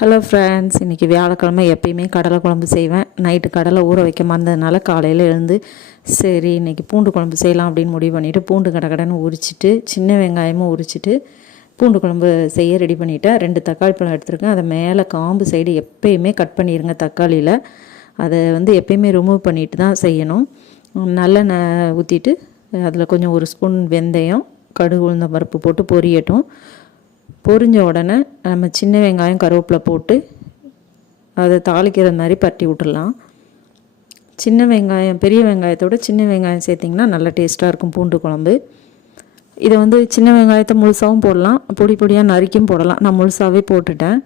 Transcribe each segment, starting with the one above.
Hello friends, இன்றைக்கி வியாழக்கிழமை. எப்பயுமே கடலை குழம்பு செய்வேன். நைட்டு கடலை ஊற வைக்க மறந்ததுனால காலையில் எழுந்து சரி இன்றைக்கி பூண்டு குழம்பு செய்யலாம் அப்படின்னு முடிவு பண்ணிவிட்டு பூண்டு கடன்னு உரிச்சிட்டு சின்ன வெங்காயமும் உரிச்சிட்டு பூண்டு குழம்பு செய்ய ரெடி பண்ணிவிட்டேன். 2 தக்காளி பழம் எடுத்துருக்கேன். அதை மேலே காம்பு சைடு எப்பயுமே கட் பண்ணிடுங்க. தக்காளியில் அதை எப்பயுமே ரிமூவ் பண்ணிட்டு தான் செய்யணும். நல்லெண்ணெய் ஊற்றிட்டு அதில் கொஞ்சம் 1 ஸ்பூன் வெந்தயம், கடுகு, உளுந்தம் பருப்பு போட்டு பொரியட்டும். பொரிஞ்ச உடனே நம்ம சின்ன வெங்காயம், கருவேப்பிலை போட்டு அதை தாளிக்கிற மாதிரி பரட்டி விட்டுடலாம். சின்ன வெங்காயம், பெரிய வெங்காயத்தோட சின்ன வெங்காயம் சேர்த்திங்கன்னா நல்லா டேஸ்ட்டாக இருக்கும் பூண்டு குழம்பு. இதை சின்ன வெங்காயத்தை முழுசாகவும் போடலாம், பொடி பொடியாக நறுக்கியும் போடலாம். நான் முழுசாகவே போட்டுட்டேன்.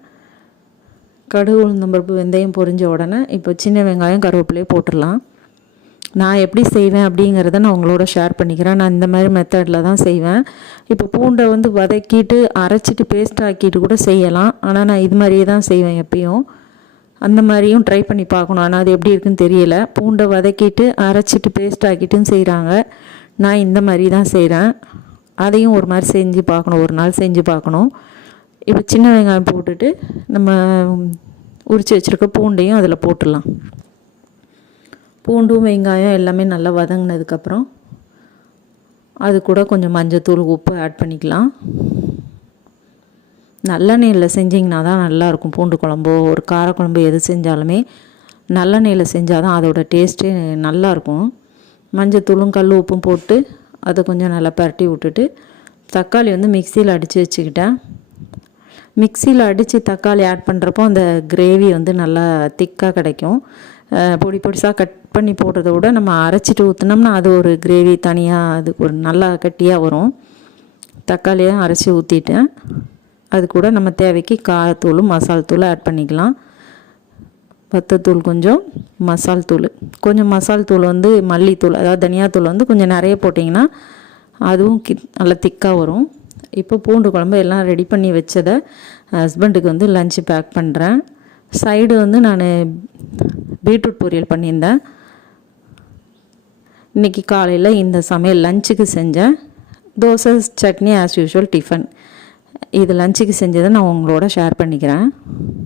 கடுகு, உளுந்தம்பருப்பு, வெந்தயம் பொரிஞ்ச உடனே இப்போ சின்ன வெங்காயம், கருவேப்பிலையை போட்டுடலாம். நான் எப்படி செய்வேன் அப்படிங்கிறத நான் உங்களோட ஷேர் பண்ணிக்கிறேன். நான் இந்த மாதிரி மெத்தடில் தான் செய்வேன். இப்போ பூண்டை வதக்கிட்டு அரைச்சிட்டு பேஸ்ட் ஆக்கிட்டு கூட செய்யலாம். ஆனால் நான் இது மாதிரியே தான் செய்வேன் எப்பயும். அந்த மாதிரியும் ட்ரை பண்ணி பார்க்கணும். ஆனால் அது எப்படி இருக்குன்னு தெரியல. பூண்டை வதக்கிட்டு அரைச்சிட்டு பேஸ்ட் ஆக்கிட்டும் செய்கிறாங்க. நான் இந்த மாதிரி தான் செய்கிறேன். அதையும் ஒரு மாதிரி செஞ்சு பார்க்கணும், ஒரு நாள் செஞ்சு பார்க்கணும். இப்போ சின்ன வெங்காயம் போட்டுட்டு நம்ம உரித்து வச்சுருக்க பூண்டையும் அதில் போட்டுடலாம். பூண்டும் வெங்காயம் எல்லாமே நல்லா வதங்கினதுக்கப்புறம் அது கூட கொஞ்சம் மஞ்சத்தூள், உப்பு ஆட் பண்ணிக்கலாம். நல்லெண்ணெயில் செஞ்சிங்கன்னா தான் நல்லாயிருக்கும். பூண்டு குழம்போ ஒரு காரக்குழம்பு எது செஞ்சாலுமே நல்லெண்ணெயில் செஞ்சால் தான் அதோடய டேஸ்ட்டே நல்லாயிருக்கும். மஞ்சத்தூளும் கல் உப்பும் போட்டு அதை கொஞ்சம் நல்லா பரட்டி விட்டுட்டு தக்காளி மிக்சியில் அடித்து வச்சுக்கிட்டேன். மிக்சியில் அடித்து தக்காளி ஆட் பண்ணுறப்போ அந்த கிரேவி நல்லா திக்காக கிடைக்கும். பொடி பொடிசாக கட் பண்ணி போடுறத விட நம்ம அரைச்சிட்டு ஊற்றினோம்னா அது ஒரு கிரேவி தனியாக, அது ஒரு நல்லா கட்டியாக வரும். தக்காளியை அரைச்சி ஊற்றிட்டேன். அது கூட நம்ம தேவைக்கு காரத்தூளும் மசால் தூள் ஆட் பண்ணிக்கலாம். வத்தத்தூள் கொஞ்சம், மசால் தூள் கொஞ்சம். மசால் தூள் மல்லித்தூள், அதாவது தனியாத்தூள் கொஞ்சம் நிறைய போட்டிங்கன்னா அதுவும் நல்லா திக்காக வரும். இப்போ பூண்டு குழம்பு எல்லாம் ரெடி பண்ணி வச்சதை ஹஸ்பண்டுக்கு லஞ்சு பேக் பண்ணுறேன். சைடு நான் பீட்ரூட் பொரியல் பண்ணியிருந்தேன். இன்றைக்கி காலையில் இந்த சமையல் லஞ்சுக்கு செஞ்சேன். Dosa, chutney, as usual tiffin. இது லஞ்சுக்கு செஞ்சதை நான் உங்களோட ஷேர் பண்ணிக்கிறேன்.